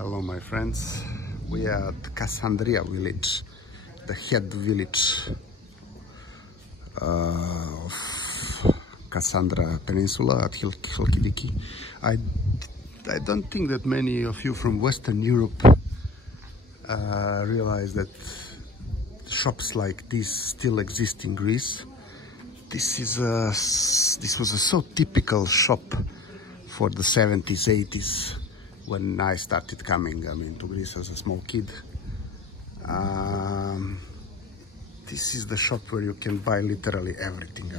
Hello my friends, we are at Kassandreia village, the head village of Kassandra Peninsula at Halkidiki. I don't think that many of you from Western Europe realize that shops like this still exist in Greece. This was a so typical shop for the 70s, 80s when I started coming, to Greece as a small kid. This is the shop where you can buy literally everything.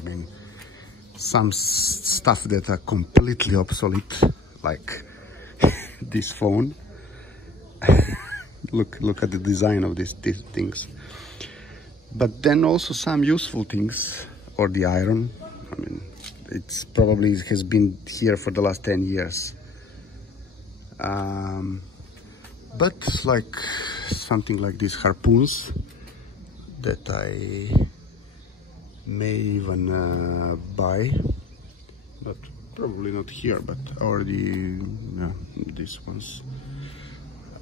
Some stuff that are completely obsolete, like this phone. Look at the design of these things. But then also some useful things, or the iron. It's probably has been here for the last 10 years. But like something like these harpoons that I may even buy, but probably not here, but already these ones.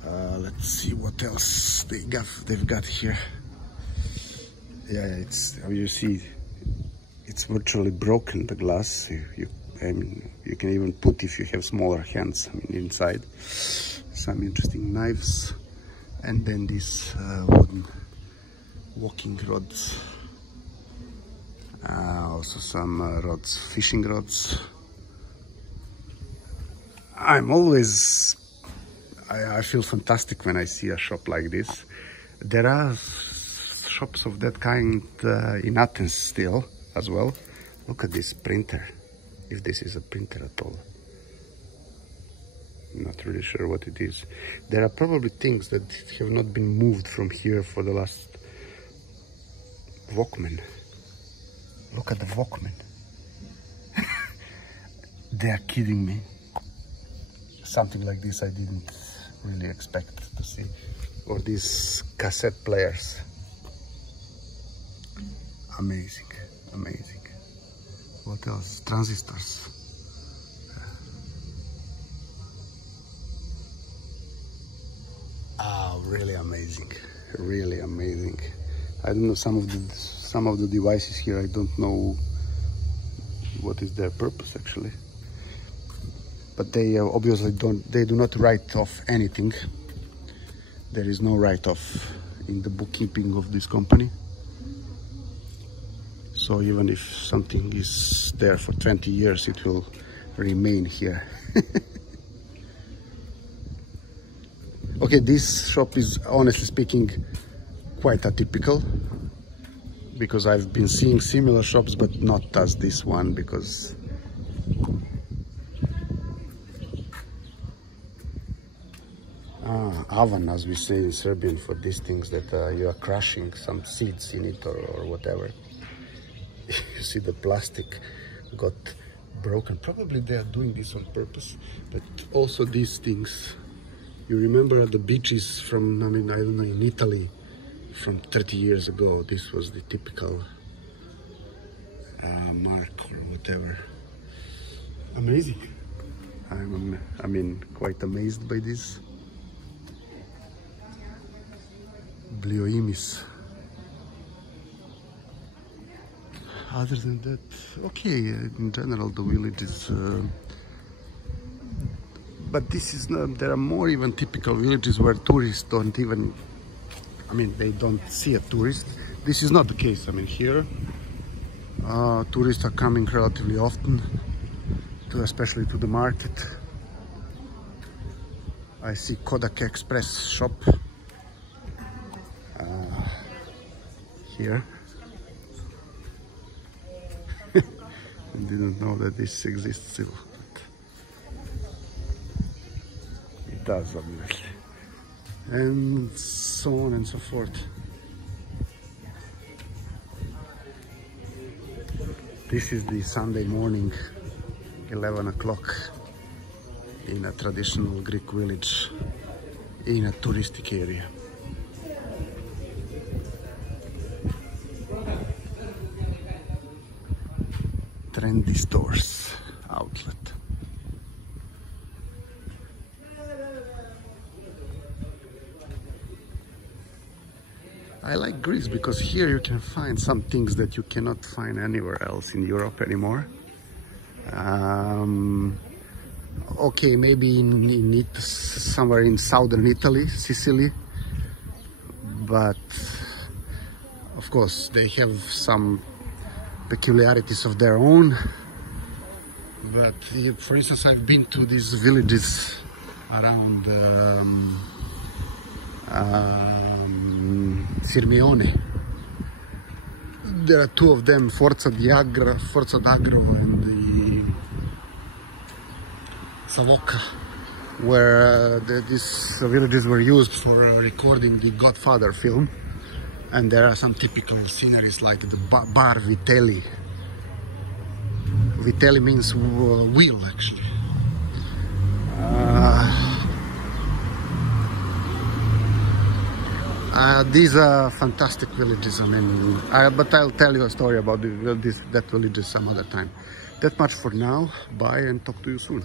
Let's see what else they've got here. Yeah, it's, you see, it's virtually broken, the glass. You can even put, if you have smaller hands, inside. Some interesting knives, and then these wooden walking rods. Also some rods, fishing rods. I feel fantastic when I see a shop like this. There are shops of that kind in Athens still as well. Look at this printer, if this is a printer at all. Not really sure what it is. There are probably things that have not been moved from here for the last Walkman. Look at the Walkman. They are kidding me. Something like this I didn't really expect to see. Or these cassette players. Amazing, amazing. What else? Transistors. Really amazing, really amazing. I don't know some of the devices here. I don't know what is their purpose actually. But they obviously do not write off anything. There is no write-off in the bookkeeping of this company. So even if something is there for 20 years, it will remain here. Okay, this shop is, honestly speaking, quite atypical, because I've been seeing similar shops, but not as this one, because oven, as we say in Serbian, for these things that you are crushing some seeds in it or whatever. You see the plastic got broken. Probably they are doing this on purpose, but also these things. You remember at the beaches from, I don't know, in Italy from 30 years ago, this was the typical mark or whatever. Amazing. I'm quite amazed by this. Blioimis. Other than that, okay, in general the village is but this is not, there are more even typical villages where tourists don't even, they don't see a tourist. This is not the case. Here tourists are coming relatively often, especially to the market. I see Kodak Express shop here. I didn't know that this exists still. It does, obviously. And so on and so forth. This is the Sunday morning, 11 o'clock, in a traditional Greek village, in a touristic area. Trendy Stores outlet. I like Greece because here you can find some things that you cannot find anywhere else in Europe anymore. Okay, maybe in somewhere in southern Italy, Sicily, but of course they have some peculiarities of their own. But for instance, I've been to these villages around Sirmione. There are two of them, Forza d'Agro and the Savoca, where these villages were used for recording the Godfather film. And there are some typical sceneries like the bar Vitelli. Vitelli means wheel, actually. These are fantastic villages. I mean, but I'll tell you a story about that village some other time. That much for now. Bye and talk to you soon.